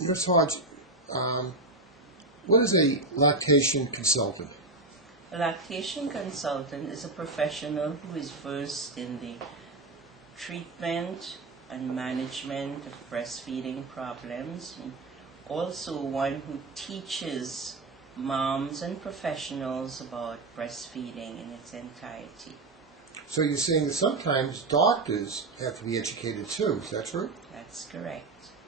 Ms. Hodge, what is a lactation consultant? A lactation consultant is a professional who is versed in the treatment and management of breastfeeding problems, and also one who teaches moms and professionals about breastfeeding in its entirety. So you're saying that sometimes doctors have to be educated too, is that true? That's correct.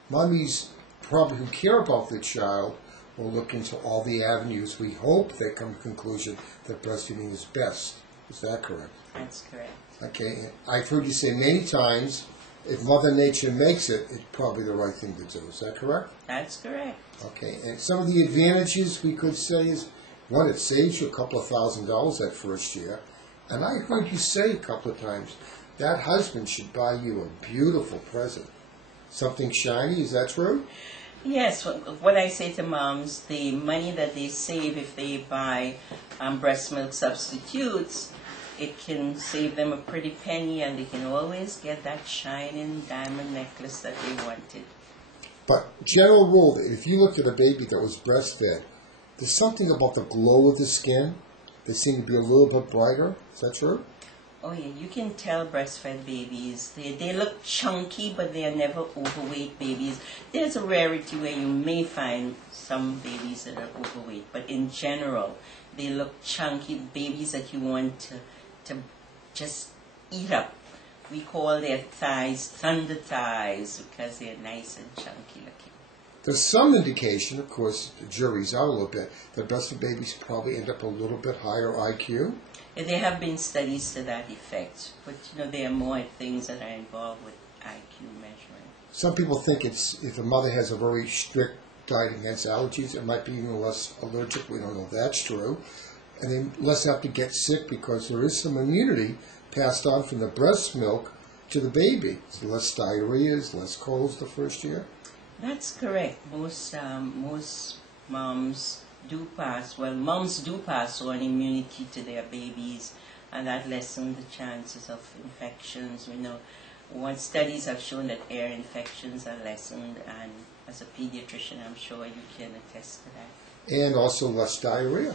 Mummies probably who care about their child will look into all the avenues. We hope they come to the conclusion that breastfeeding is best. Is that correct? That's correct. Okay. I've heard you say many times, if Mother Nature makes it, it's probably the right thing to do. Is that correct? That's correct. Okay. And some of the advantages we could say is, one, it saves you a couple of $1,000s that first year. And I heard you say a couple of times, that husband should buy you a beautiful present. Something shiny, is that true? Yes, what I say to moms, the money that they save if they buy breast milk substitutes, it can save them a pretty penny, and they can always get that shining diamond necklace that they wanted. But general rule, if you looked at a baby that was breastfed, there's something about the glow of the skin. They seem to be a little bit brighter. Is that true? Oh yeah, you can tell breastfed babies. They look chunky, but they are never overweight babies. There's a rarity where you may find some babies that are overweight, but in general, they look chunky, babies that you want to just eat up. We call their thighs thunder thighs because they're nice and chunky looking. There's some indication, of course, the jury's out a little bit, that breastfed babies probably end up a little bit higher IQ. There have been studies to that effect, but there are more things that are involved with IQ measuring. Some people think it's if a mother has a very strict diet against allergies, it might be even less allergic. We don't know if that's true. And they less have to get sick because there is some immunity passed on from the breast milk to the baby. So less diarrheas, less colds the first year. That's correct. Most moms do pass on immunity to their babies, and that lessens the chances of infections. We know studies have shown that ear infections are lessened, and as a pediatrician, I'm sure you can attest to that. And also less diarrhea.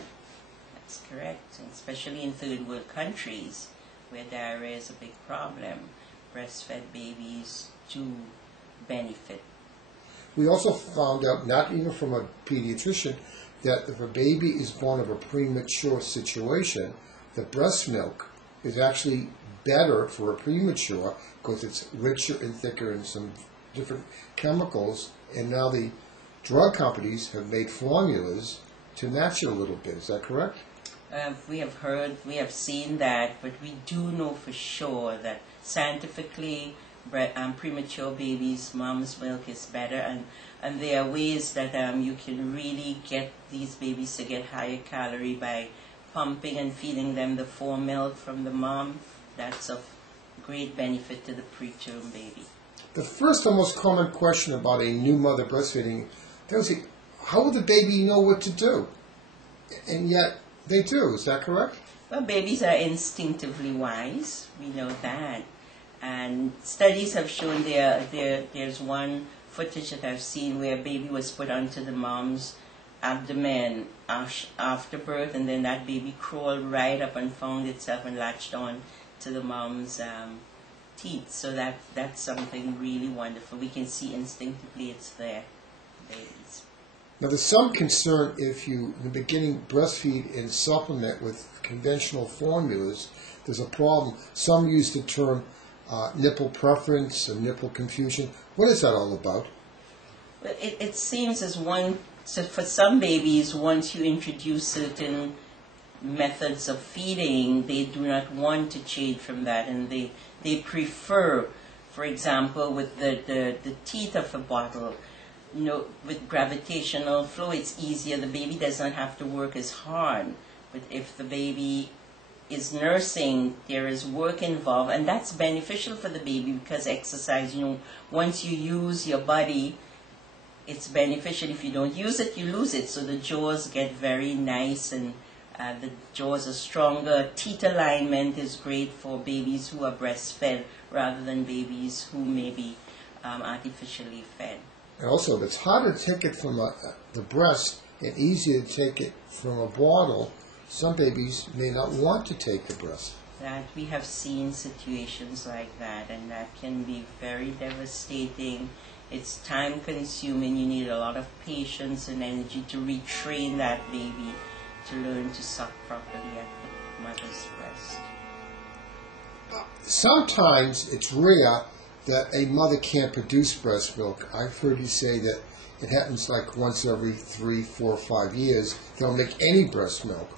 That's correct, and especially in third world countries where diarrhea is a big problem. Breastfed babies do benefit. We also found out, not even from a pediatrician, that if a baby is born of a premature situation, the breast milk is actually better for a premature because it's richer and thicker in some different chemicals, and now the drug companies have made formulas to match it a little bit. Is that correct? We have seen that, but we do know for sure that scientifically premature babies' mom's milk is better, and there are ways that you can really get these babies to get higher calorie by pumping and feeding them the formula from the mom. That's of great benefit to the preterm baby. The first and most common question about a new mother breastfeeding, how will the baby know what to do? And yet they do, is that correct? Well, babies are instinctively wise, we know that. And studies have shown there's one footage that I've seen where a baby was put onto the mom's abdomen after birth, and then that baby crawled right up and found itself and latched on to the mom's teeth. So that's something really wonderful. We can see instinctively it's there, babies. Now, there's some concern if you, in the beginning, breastfeed and supplement with conventional formulas. There's a problem. Some use the term nipple preference and nipple confusion. What is that all about? Well, it seems as for some babies, once you introduce certain methods of feeding, they do not want to change from that, and they prefer, for example, with the teeth of a bottle, with gravitational flow, it's easier. The baby does not have to work as hard. But if the baby is nursing, there is work involved, and that's beneficial for the baby because exercise, once you use your body, it's beneficial. If you don't use it, you lose it. So the jaws get very nice, and the jaws are stronger. Teeth alignment is great for babies who are breastfed rather than babies who may be artificially fed. And also, if it's harder to take it from the breast and easier to take it from a bottle, some babies may not want to take the breast. That we have seen situations like that, and that can be very devastating. It's time consuming. You need a lot of patience and energy to retrain that baby to learn to suck properly at the mother's breast. Sometimes it's rare that a mother can't produce breast milk. I've heard you say that it happens like once every 3, 4, 5 years. They don't make any breast milk.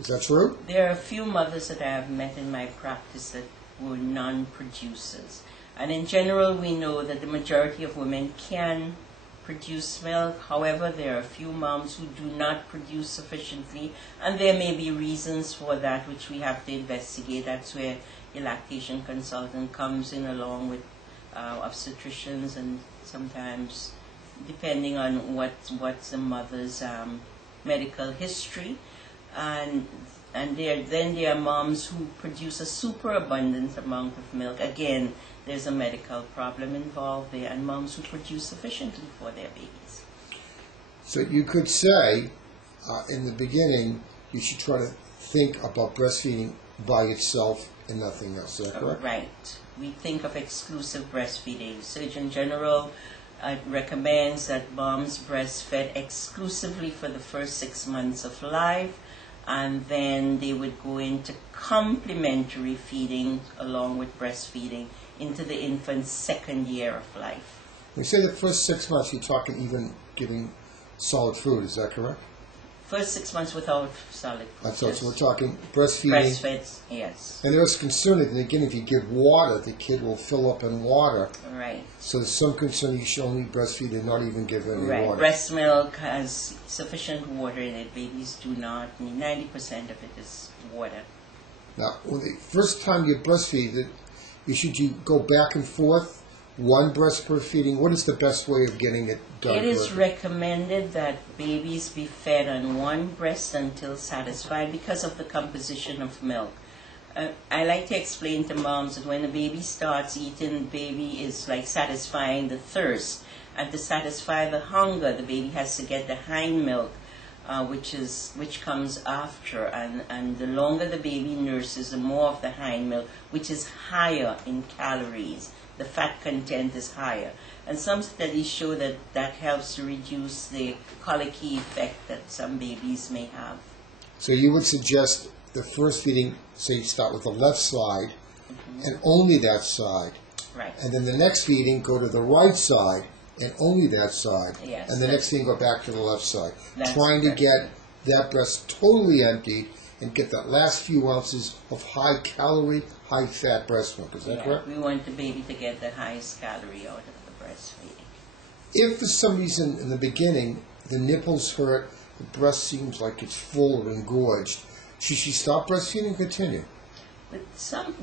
Is that true? There are a few mothers that I have met in my practice that were non-producers. And in general, we know that the majority of women can produce milk. However, there are a few moms who do not produce sufficiently, and there may be reasons for that which we have to investigate. That's where a lactation consultant comes in along with obstetricians, and sometimes, depending on what's the mother's medical history. And then there are moms who produce a superabundant amount of milk. Again, there's a medical problem involved there, and moms who produce sufficiently for their babies. So you could say, in the beginning, you should try to think about breastfeeding by itself and nothing else. Is that correct? Right. We think of exclusive breastfeeding. Surgeon General recommends that moms breastfed exclusively for the first 6 months of life, and then they would go into complementary feeding along with breastfeeding into the infant's 2nd year of life. When you say the first 6 months, you're talking even giving solid food. Is that correct? First 6 months without solid food. So we're talking breastfeeding. Breastfed, yes. And there was concern at the beginning, if you give water, the kid will fill up in water. Right. So there's some concern you should only breastfeed and not even give any Right. water. Breast milk has sufficient water in it. Babies do not. 90% of it is water. Now, when the first time you breastfeed, you go back and forth, one breast per feeding. What is the best way of getting it done? It is recommended that babies be fed on one breast until satisfied because of the composition of milk. I like to explain to moms that when a baby starts eating, the baby is like satisfying the thirst. And to satisfy the hunger, the baby has to get the hind milk, which comes after. And the longer the baby nurses, the more of the hind milk, which is higher in calories. The fat content is higher. And some studies show that that helps to reduce the colicky effect that some babies may have. So you would suggest the first feeding, say you start with the left side, and only that side. Right. And then the next feeding, go to the right side, and only that side. Yes, and the next feeding, go back to the left side. That's Trying to correct. get that breast totally emptied and get that last few ounces of high-calorie, high-fat breast milk. Is that correct? We want the baby to get the highest calorie out of the breastfeeding. If for some reason in the beginning the nipples hurt, the breast seems like it's full or engorged, should she stop breastfeeding and continue? But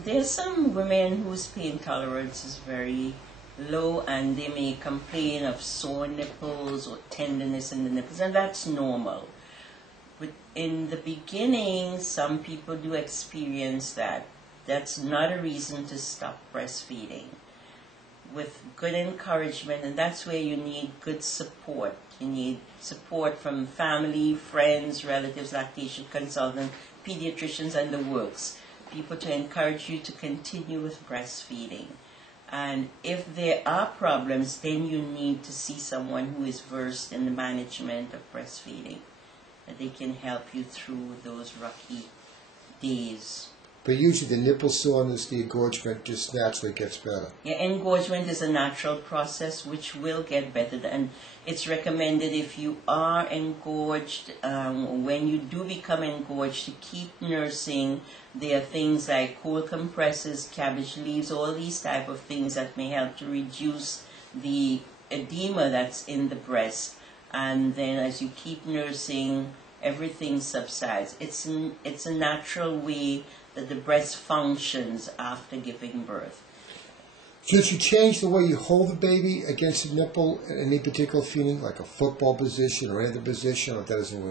there's some women whose pain tolerance is very low, and they may complain of sore nipples or tenderness in the nipples, and that's normal. But in the beginning, some people do experience that. That's not a reason to stop breastfeeding. With good encouragement, and that's where you need good support. You need support from family, friends, relatives, lactation consultants, pediatricians, and the works. People to encourage you to continue with breastfeeding. And if there are problems, then you need to see someone who is versed in the management of breastfeeding. That they can help you through those rocky days. But usually the nipple soreness, the engorgement just naturally gets better. Yeah, engorgement is a natural process which will get better, and it's recommended if you are engorged, when you do become engorged, to keep nursing. There are things like cold compresses, cabbage leaves, all these type of things that may help to reduce the edema that's in the breast. And then as you keep nursing, everything subsides. It's a natural way that the breast functions after giving birth. Should you change the way you hold the baby against the nipple in any particular feeding, like a football position or any other position, or that doesn't really